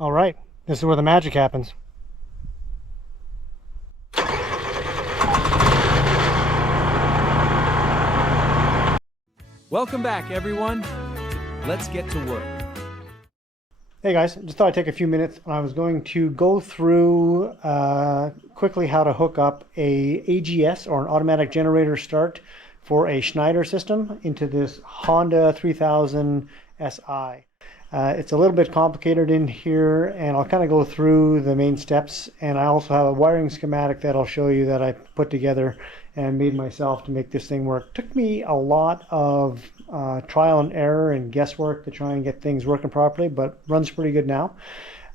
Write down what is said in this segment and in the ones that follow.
All right, this is where the magic happens. Welcome back, everyone. Let's get to work. Hey guys, just thought I'd take a few minutes. I was going to go through quickly how to hook up a AGS, or an automatic generator start, for a Schneider system into this Honda 3000 SI. It's a little bit complicated in here, and I'll kind of go through the main steps, and I also have a wiring schematic that I'll show you that I put together and made myself to make this thing work. It took me a lot of trial and error and guesswork to try and get things working properly, but runs pretty good now.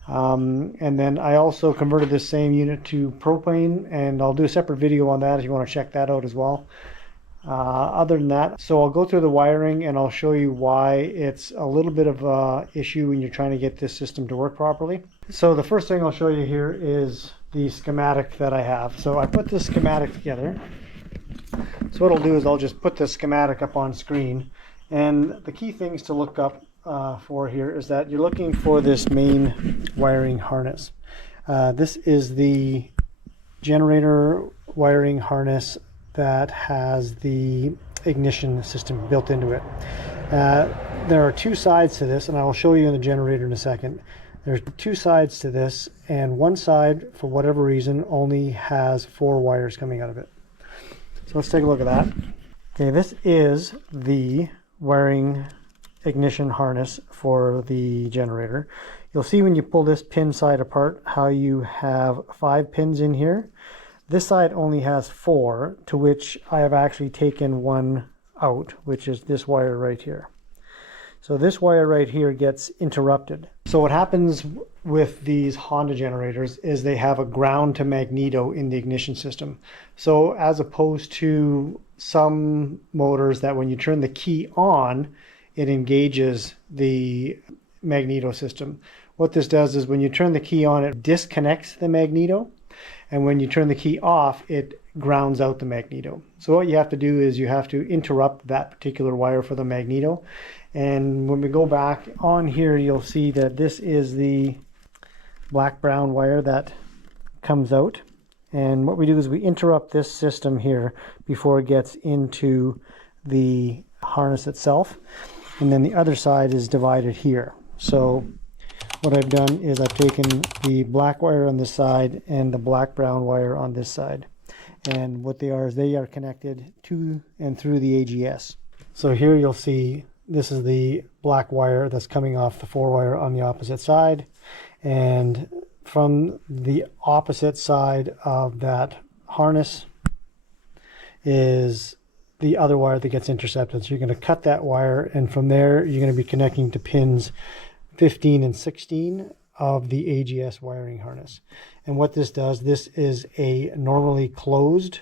And then I also converted this same unit to propane, and I'll do a separate video on that if you want to check that out as well. Other than that, so I'll go through the wiring and I'll show you why it's a little bit of an issue when you're trying to get this system to work properly. So the first thing I'll show you here is the schematic that I have. So I put this schematic together. So what I'll do is I'll just put the schematic up on screen, and the key things to look up for here is that you're looking for this main wiring harness. This is the generator wiring harness that has the ignition system built into it. There are two sides to this, and I will show you in the generator in a second. There's two sides to this, and one side, for whatever reason, only has 4 wires coming out of it. So let's take a look at that. Okay, this is the wiring ignition harness for the generator. You'll see when you pull this pin side apart how you have 5 pins in here. This side only has 4, to which I have actually taken one out, which is this wire right here. So this wire right here gets interrupted. So what happens with these Honda generators is they have a ground to magneto in the ignition system. So as opposed to some motors that when you turn the key on, it engages the magneto system. What this does is when you turn the key on, it disconnects the magneto. And when you turn the key off, it grounds out the magneto. So what you have to do is you have to interrupt that particular wire for the magneto. And when we go back on here, you'll see that this is the black-brown wire that comes out. And what we do is we interrupt this system here before it gets into the harness itself. And then the other side is divided here. So what I've done is I've taken the black wire on this side and the black-brown wire on this side. And what they are is they are connected to and through the AGS. So here you'll see this is the black wire that's coming off the 4 wire on the opposite side. And from the opposite side of that harness is the other wire that gets intercepted. So you're going to cut that wire, and from there you're going to be connecting to pins 15 and 16 of the AGS wiring harness. And what this does, this is a normally closed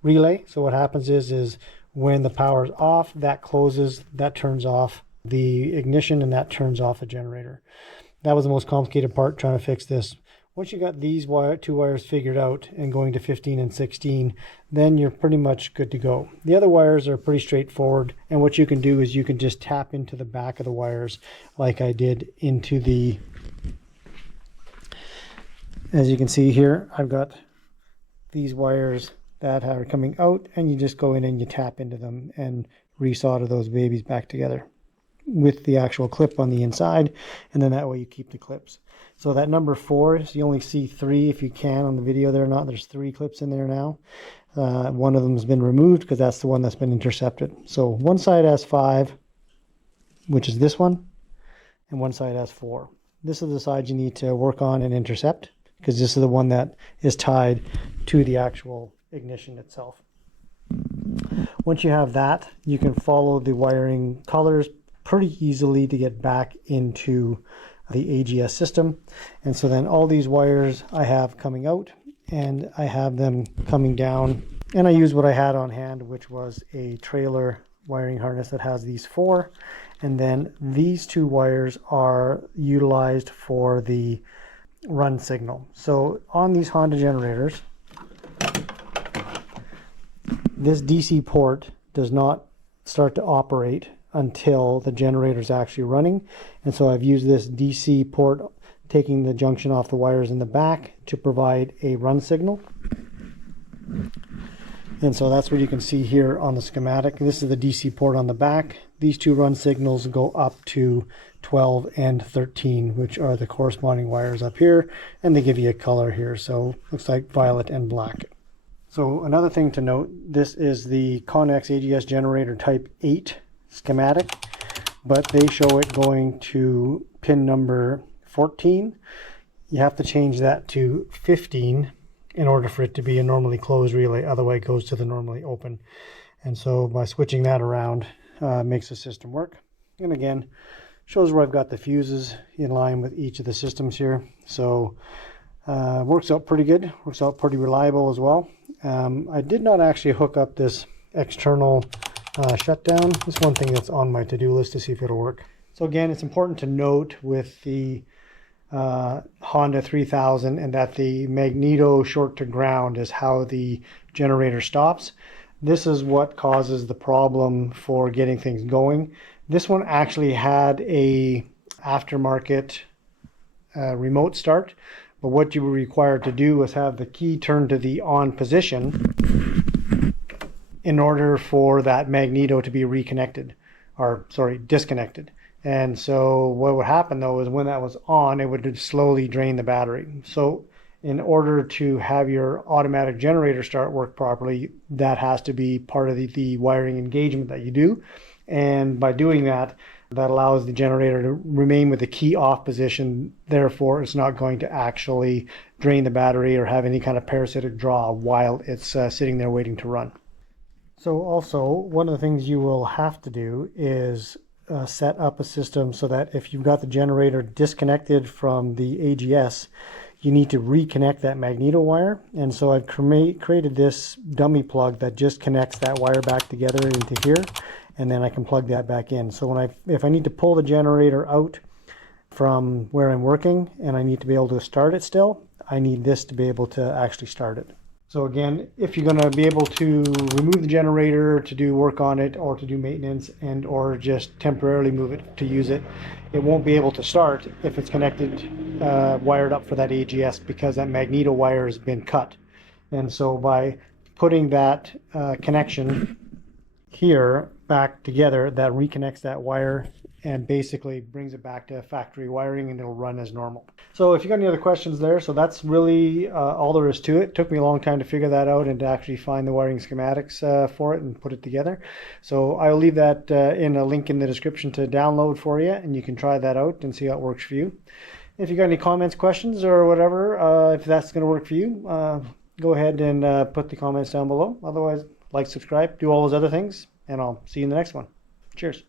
relay. So what happens is when the power is off, that closes, that turns off the ignition, and that turns off the generator. That was the most complicated part, trying to fix this. Once you got these 2 wires figured out and going to 15 and 16, then you're pretty much good to go. The other wires are pretty straightforward, and what you can do is you can just tap into the back of the wires like I did into the, as you can see here, I've got these wires that are coming out, and you just go in and you tap into them and resolder those babies back together with the actual clip on the inside, and then that way you keep the clips. So that number 4, so you only see 3 if you can on the video there. Not there's 3 clips in there now. One of them has been removed because that's the one that's been intercepted. So one side has 5, which is this one, and one side has 4. This is the side you need to work on and intercept, because this is the one that is tied to the actual ignition itself. Once you have that, you can follow the wiring colors pretty easily to get back into the AGS system. And so then all these wires I have coming out, and I have them coming down, and I use what I had on hand, which was a trailer wiring harness that has these 4, and then these 2 wires are utilized for the run signal. So on these Honda generators, this DC port does not start to operate until the generator is actually running. And so I've used this DC port, taking the junction off the wires in the back to provide a run signal. And so that's what you can see here on the schematic. This is the DC port on the back. These two run signals go up to 12 and 13, which are the corresponding wires up here, and they give you a color here. So looks like violet and black. So another thing to note, this is the Conext AGS generator type 8 schematic, but they show it going to pin number 14. You have to change that to 15 in order for it to be a normally closed relay, otherwise it goes to the normally open. And so by switching that around, makes the system work. And again, shows where I've got the fuses in line with each of the systems here. So works out pretty good, works out pretty reliable as well. I did not actually hook up this external shutdown. It's one thing that's on my to-do list to see if it'll work. So again, it's important to note with the Honda 3000 and that the Magneto short to ground is how the generator stops. This is what causes the problem for getting things going. This one actually had a aftermarket remote start, but what you were required to do was have the key turned to the on position in order for that Magneto to be reconnected, or sorry, disconnected. And so what would happen though is when that was on, it would slowly drain the battery. So in order to have your automatic generator start work properly, that has to be part of the wiring engagement that you do. And by doing that, that allows the generator to remain with the key off position. Therefore, it's not going to actually drain the battery or have any kind of parasitic draw while it's sitting there waiting to run. So also, one of the things you will have to do is set up a system so that if you've got the generator disconnected from the AGS, you need to reconnect that Magneto wire. And so I've created this dummy plug that just connects that wire back together into here, and then I can plug that back in. So if I need to pull the generator out from where I'm working and I need to be able to start it still, I need this to be able to actually start it. So again, if you're going to be able to remove the generator to do work on it or to do maintenance and or just temporarily move it to use it, it won't be able to start if it's connected, wired up for that AGS, because that Magneto wire has been cut. And so by putting that connection here back together, that reconnects that wire and basically brings it back to factory wiring, and it'll run as normal. So if you got any other questions there, so that's really all there is to it. It took me a long time to figure that out and to actually find the wiring schematics for it and put it together. So I'll leave that in a link in the description to download for you, and you can try that out and see how it works for you. If you got any comments, questions, or whatever, if that's going to work for you, go ahead and put the comments down below. Otherwise, like, subscribe, do all those other things, and I'll see you in the next one. Cheers.